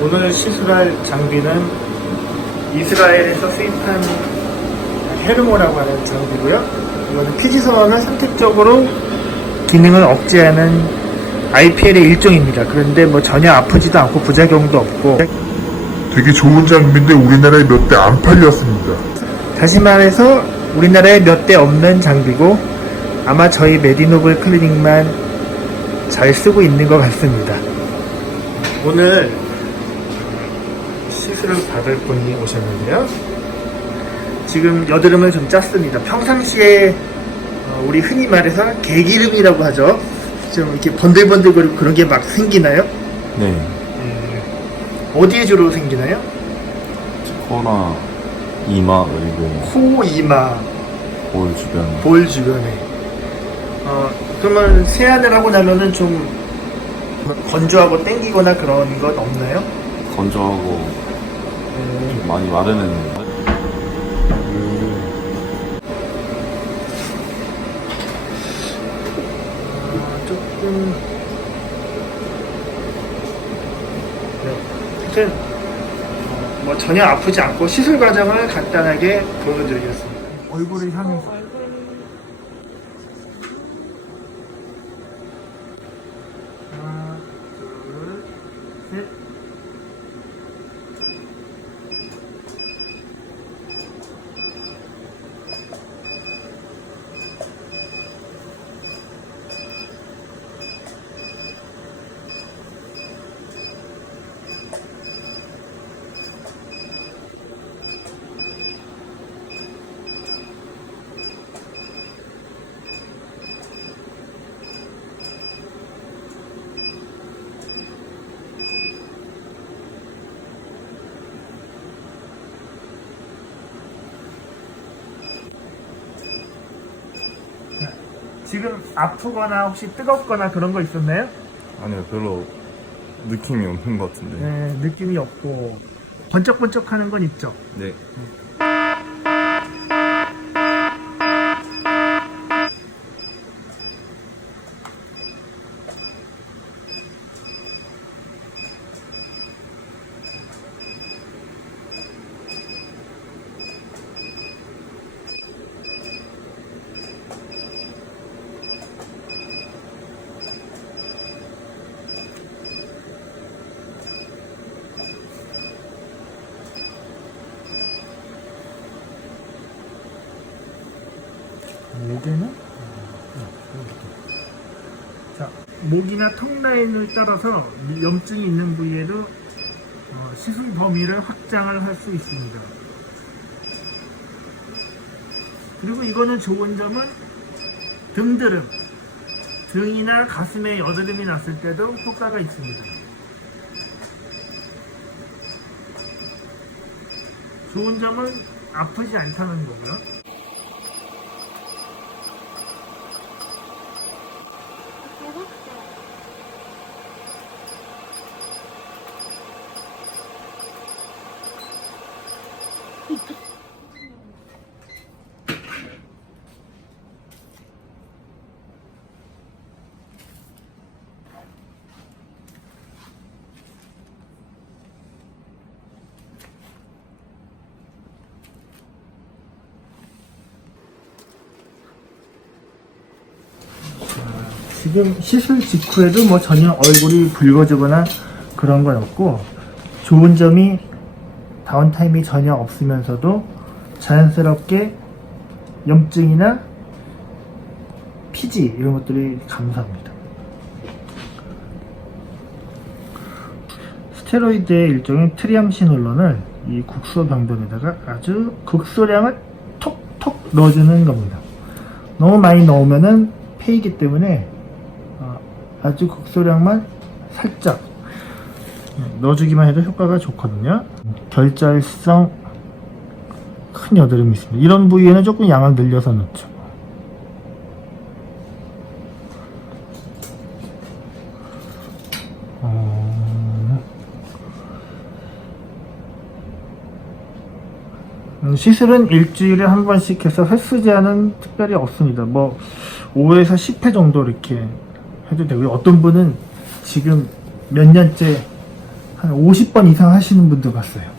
오늘 시술할 장비는 이스라엘에서 수입한 헤르모라고 하는 장비고요. 이거는 피지선언을 선택적으로 기능을 억제하는 IPL의 일종입니다. 그런데 뭐 전혀 아프지도 않고 부작용도 없고 되게 좋은 장비인데 우리나라에 몇 대 안 팔렸습니다. 다시 말해서 우리나라에 몇 대 없는 장비고 아마 저희 메디노블 클리닉만 잘 쓰고 있는 것 같습니다. 오늘 시술을 받을 분이 오셨는데요. 지금 여드름을 좀 짰습니다. 평상시에 어, 우리 흔히 말해서 개기름이라고 하죠. 좀 이렇게 번들번들거리고 그런 게 막 생기나요? 네. 어디에 주로 생기나요? 코나 이마 그리고 코, 이마, 볼 주변 볼 주변에. 어, 그러면 세안을 하고 나면은 좀 건조하고 땡기거나 그런 건 없나요? 건조하고 좀 많이 마르는 어, 조금. 네. 하여튼, 어, 뭐 전혀 아프지 않고 시술 과정을 간단하게 보여드리겠습니다. 얼굴을 향해서. 하나, 둘, 셋. 지금 아프거나 혹시 뜨겁거나 그런 거 있었나요? 아니요 별로 느낌이 없는 것 같은데 네, 느낌이 없고 번쩍번쩍 하는 건 있죠. 네. 목에는 자 목이나 턱 라인을 따라서 염증이 있는 부위에도 어, 시술 범위를 확장을 할 수 있습니다. 그리고 이거는 좋은 점은 등드름, 등이나 가슴에 여드름이 났을 때도 효과가 있습니다. 좋은 점은 아프지 않다는 거고요. 지금 시술 직후에도 뭐 전혀 얼굴이 붉어지거나 그런 건 없고 좋은 점이 다운타임이 전혀 없으면서도 자연스럽게 염증이나 피지 이런 것들이 감소합니다. 스테로이드의 일종인 트리암시놀론을 이 국소 병변에다가 아주 극소량을 톡톡 넣어주는 겁니다. 너무 많이 넣으면은 폐이기 때문에 어, 아주 극소량만 살짝 넣어주기만 해도 효과가 좋거든요. 결절성 큰 여드름이 있습니다. 이런 부위에는 조금 양을 늘려서 넣죠. 어, 음, 시술은 일주일에 한 번씩 해서 횟수 제한은 특별히 없습니다. 뭐 5에서 10회 정도 이렇게 해도 되고요. 어떤 분은 지금 몇 년째 한 50번 이상 하시는 분도 봤어요.